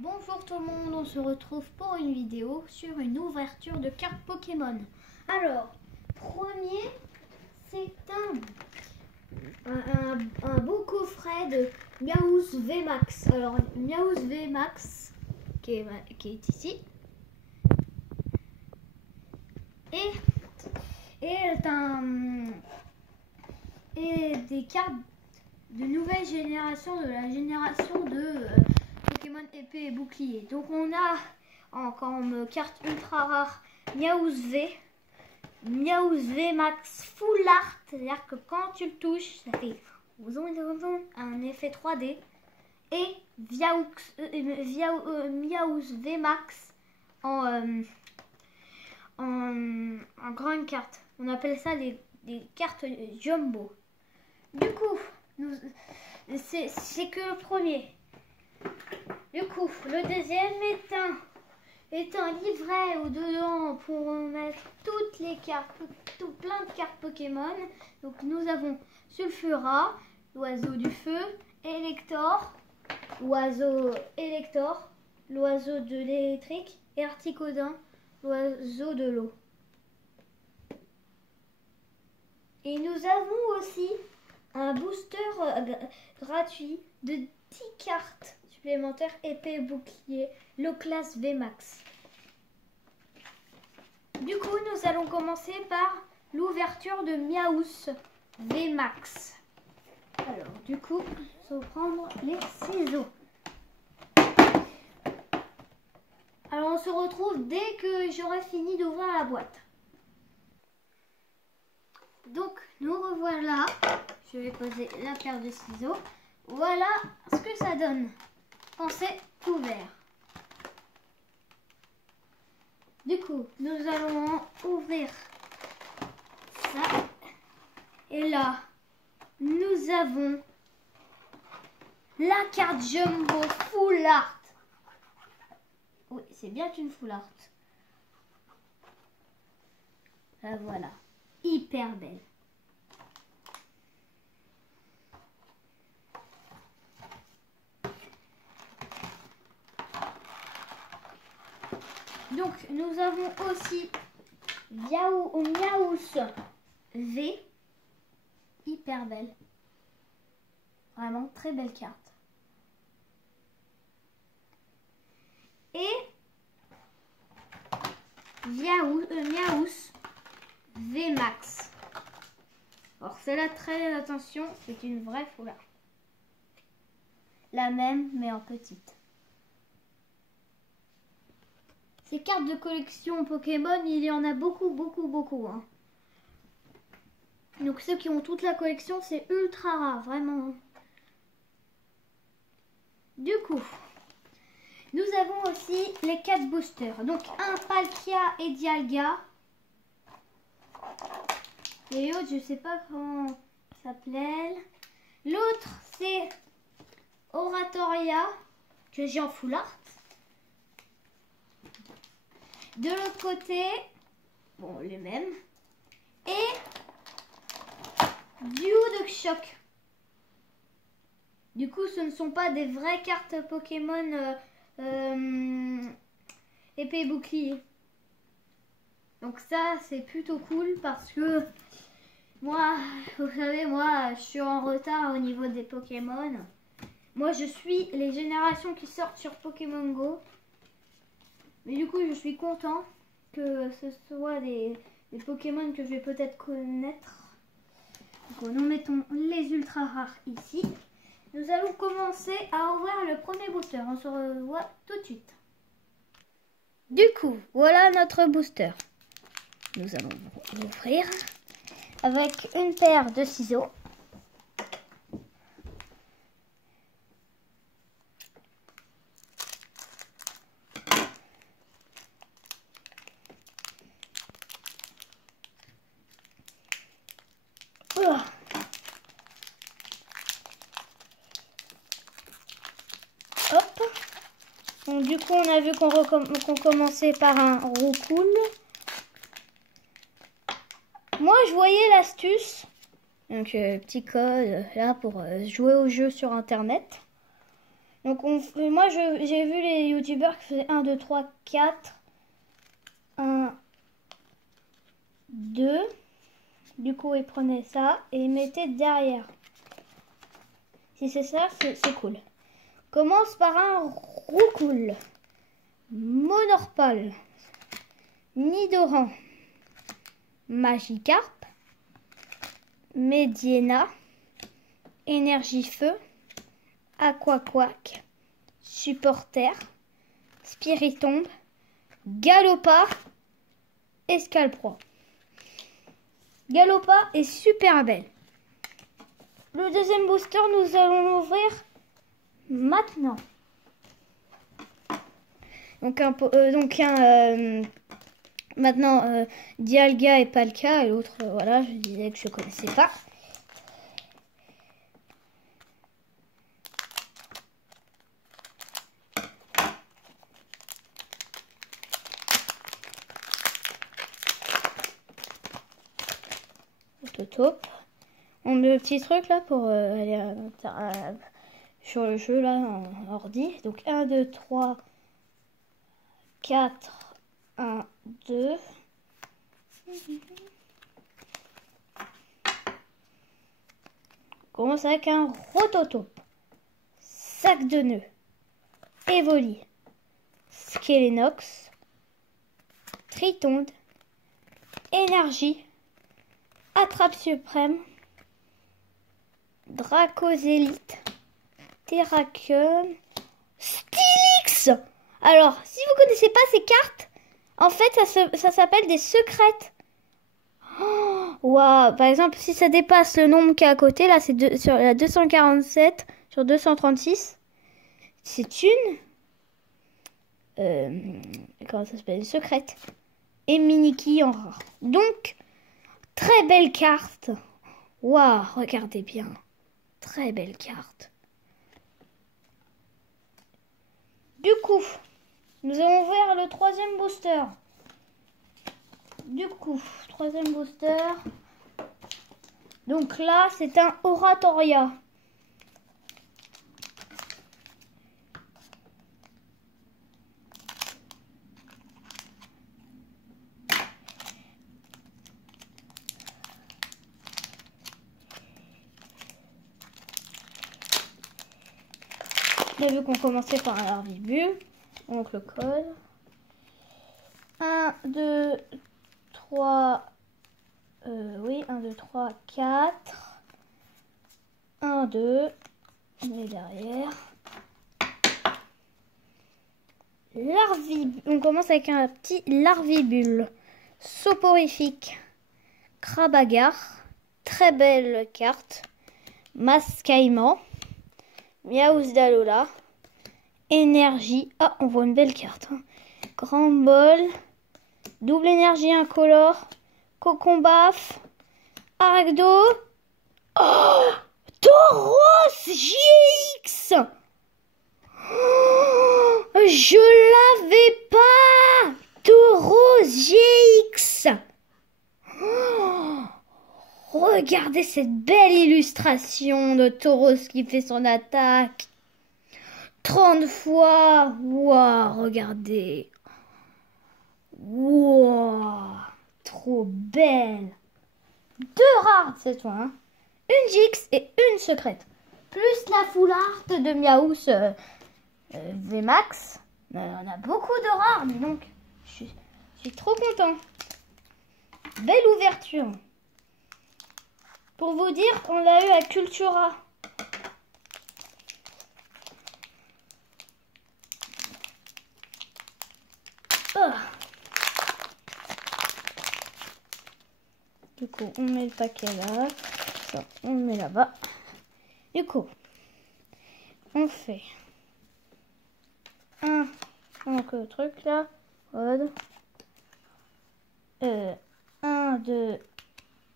Bonjour tout le monde, on se retrouve pour une vidéo sur une ouverture de cartes Pokémon. Alors, premier, c'est un beau coffret de Meowth VMAX. Alors, Meowth VMAX qui est ici. Et des cartes de nouvelle génération, de la génération de Pokémon épée et bouclier. Donc on a comme carte ultra rare Meowth VMAX Full Art, c'est-à-dire que quand tu le touches, ça fait un effet 3D. Et Meowth VMAX en grande carte. On appelle ça des cartes jumbo. Du coup, c'est que le premier. Du coup, le deuxième est un livret où dedans pour mettre toutes les cartes, plein de cartes Pokémon. Donc nous avons Sulfura, l'oiseau du feu, Elector, l'oiseau de l'électrique, et Articodin, l'oiseau de l'eau. Et nous avons aussi un booster gratuit de 10 cartes supplémentaires épée et bouclier, low class VMAX. Du coup, nous allons commencer par l'ouverture de Meowth VMAX. Alors, du coup, il faut prendre les ciseaux. Alors, on se retrouve dès que j'aurai fini d'ouvrir la boîte. Donc, nous revoilà. Je vais poser la paire de ciseaux. Voilà ce que ça donne quand c'est ouvert. Du coup, nous allons ouvrir ça. Et là, nous avons la carte Jumbo Full Art. Oui, c'est bien une Full Art. La voilà. Hyper belle. Donc nous avons aussi Meowth V, hyper belle, vraiment très belle carte. Et Meowth VMAX. Alors celle-là, très attention, c'est une vraie Full Art. La même mais en petite. Ces cartes de collection Pokémon, il y en a beaucoup. Hein. Donc ceux qui ont toute la collection, c'est ultra rare, vraiment. Du coup, nous avons aussi les 4 boosters. Donc un Palkia et Dialga. Et l'autre, je ne sais pas comment ça s'appelle. L'autre, c'est Oratoria, que j'ai en Full Art. De l'autre côté, bon, les mêmes. Et Duo de choc. Du coup, ce ne sont pas des vraies cartes Pokémon épée et bouclier. Donc ça, c'est plutôt cool parce que moi, vous savez, moi, je suis en retard au niveau des Pokémon. Moi, je suis les générations qui sortent sur Pokémon Go. Mais du coup, je suis content que ce soit des Pokémon que je vais peut-être connaître. Donc, nous mettons les ultra rares ici. Nous allons commencer à ouvrir le premier booster. On se revoit tout de suite. Du coup, voilà notre booster. Nous allons l'ouvrir avec une paire de ciseaux. Hop. Donc, du coup, on a vu qu'on commençait par un Roucoule. Moi, je voyais l'astuce. Donc, petit code là pour jouer au jeu sur Internet. Donc moi j'ai vu les youtubeurs qui faisaient 1, 2, 3, 4. 1, 2. Du coup, ils prenaient ça et ils mettaient derrière. Si c'est ça, c'est cool. Commence par un roucoule, Monorpal, Nidoran, Magikarp, Mediena, Énergie-Feu, Aquaquack, Supporter, Spiritomb, Galopa, Escalproie. Galopa est super belle. Le deuxième booster, nous allons l'ouvrir maintenant. Maintenant Dialga et Palkia et l'autre voilà, je disais que je connaissais pas. Top. On met le petit truc là pour aller sur le jeu là en ordi. Donc 1, 2, 3, 4, 1, 2. On commence avec un Rototope, Sac de nœuds, Evoli, Skelenox, Tritonde, Énergie, Attrape Suprême, Dracosélite, Terrakion, Stylix. Alors, si vous connaissez pas ces cartes, en fait, ça s'appelle des secrètes. Waouh. Par exemple, si ça dépasse le nombre qui est à côté, là, c'est sur la 247 sur 236. C'est une... comment ça s'appelle? Une secrète. Et Miniki en rare. Donc... très belle carte. Waouh, regardez bien. Très belle carte. Du coup, nous allons ouvrir le troisième booster. Du coup, troisième booster. Donc là, c'est un Oratoria. On a vu qu'on commençait par un Larvibule. Donc le code. 1, 2, 3. Oui, 1, 2, 3, 4. 1, 2. On met derrière. On commence avec un petit Larvibule. Soporifique. Crabagar. Très belle carte. Mascaïman. Miaouzdalola, Énergie, ah on voit une belle carte, hein. Grand bol, double énergie incolore, Cocombaf, Aragdo, oh Tauros GX, oh, je l'avais pas, Tauros GX, oh, regardez cette belle illustration de Tauros qui fait son attaque. 30 fois. Waouh, regardez. Waouh, trop belle. 2 rares cette fois. Hein. Une GX et une secrète. Plus la full art de Miaous VMAX. On a beaucoup de rares, mais donc je suis trop content. Belle ouverture. Pour vous dire, on l'a eu à Cultura. Oh. Du coup, on met le paquet là. Ça, on le met là-bas. Du coup, on fait donc le truc là. Code. 1, 2,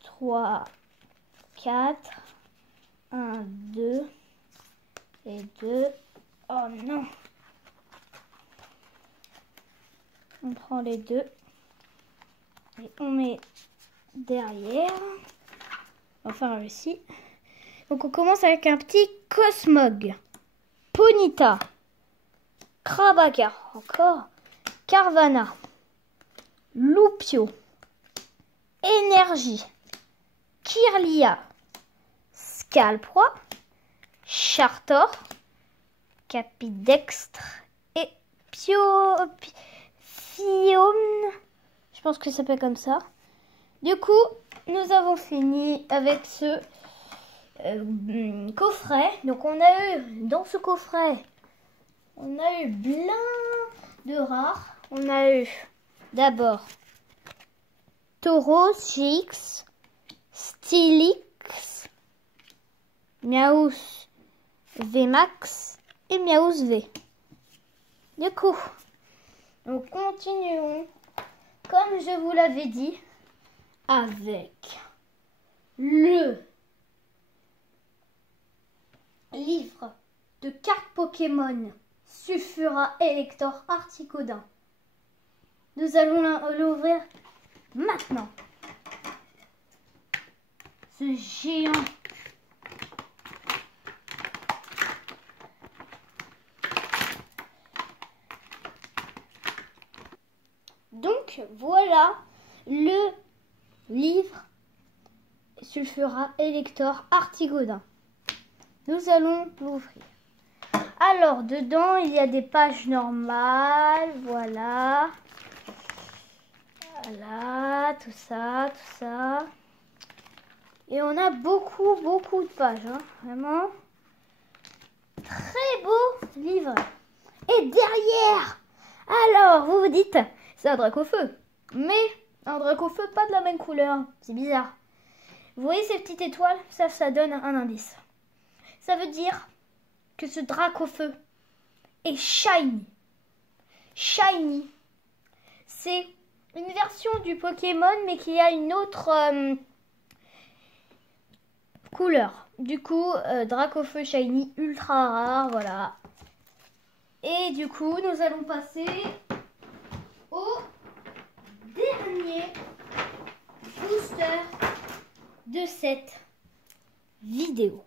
3, 4. 1, 2 et 2. Oh non. On prend les deux et on met derrière. Enfin ici. Donc on commence avec un petit Cosmog, Ponyta, Krabagar, encore. Carvana. Lupio. Énergie. Kirlia. Scalproie. Chartor. Capidextre. Et Fione. Je pense que ça s'appelle comme ça. Du coup, nous avons fini avec ce coffret. Donc on a eu dans ce coffret, on a eu plein de rares. On a eu d'abord Tauros GX, Stylix, Miaous VMAX et Miaous V. Du coup, nous continuons, comme je vous l'avais dit, avec le livre de cartes Pokémon Sulfura Elector Articodin. Nous allons l'ouvrir maintenant. Ce géant. Donc voilà le livre Sulfura Elector Articodin. Nous allons l'ouvrir. Alors dedans il y a des pages normales, voilà. Voilà, tout ça, tout ça. Et on a beaucoup de pages, hein, vraiment. Très beau livre. Et derrière, alors vous vous dites, c'est un Dracofeu. Mais un Dracofeu pas de la même couleur, c'est bizarre. Vous voyez ces petites étoiles, ça donne un indice. Ça veut dire que ce Dracofeu est shiny. Shiny, c'est une version du Pokémon, mais qui a une autre couleur. Du coup, Dracofeu Shiny ultra rare, voilà. Et du coup, nous allons passer au dernier booster de cette vidéo.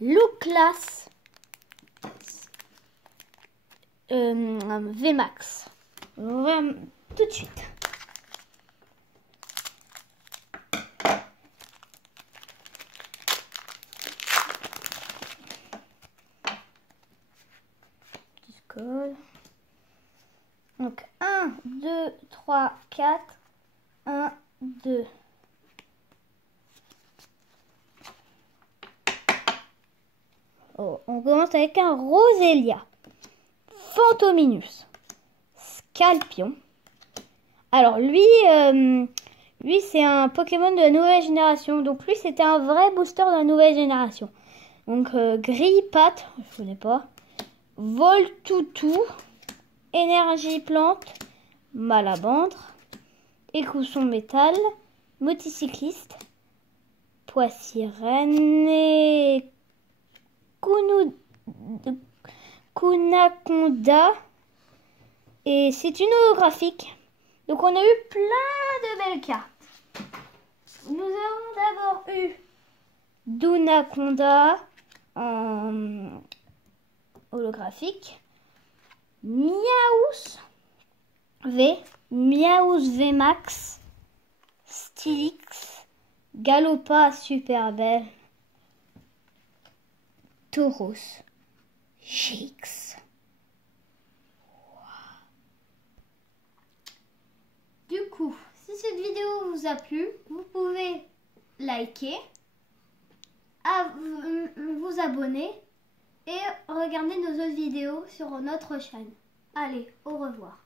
Looklas VMAX. On va tout de suite. Discord. Donc 1, 2, 3, 4. 1, 2. Oh, on commence avec un Roselia. Fantominus. Scalpion. Alors lui c'est un Pokémon de la nouvelle génération. Donc lui c'était un vrai booster de la nouvelle génération. Donc Grille-Patte, je connais pas. Voltoutou. Énergie plante. Malabandre. Écousson métal. Moticycliste. Poissirène et Kunakonda. Et c'est une holographique. Donc on a eu plein de belles cartes. Nous avons d'abord eu Dunaconda en holographique. Miaous V. Miaous VMAX. Stylix. Galopa super belle. Tauros GX. Du coup, si cette vidéo vous a plu, vous pouvez liker, vous abonner et regarder nos autres vidéos sur notre chaîne. Allez, au revoir.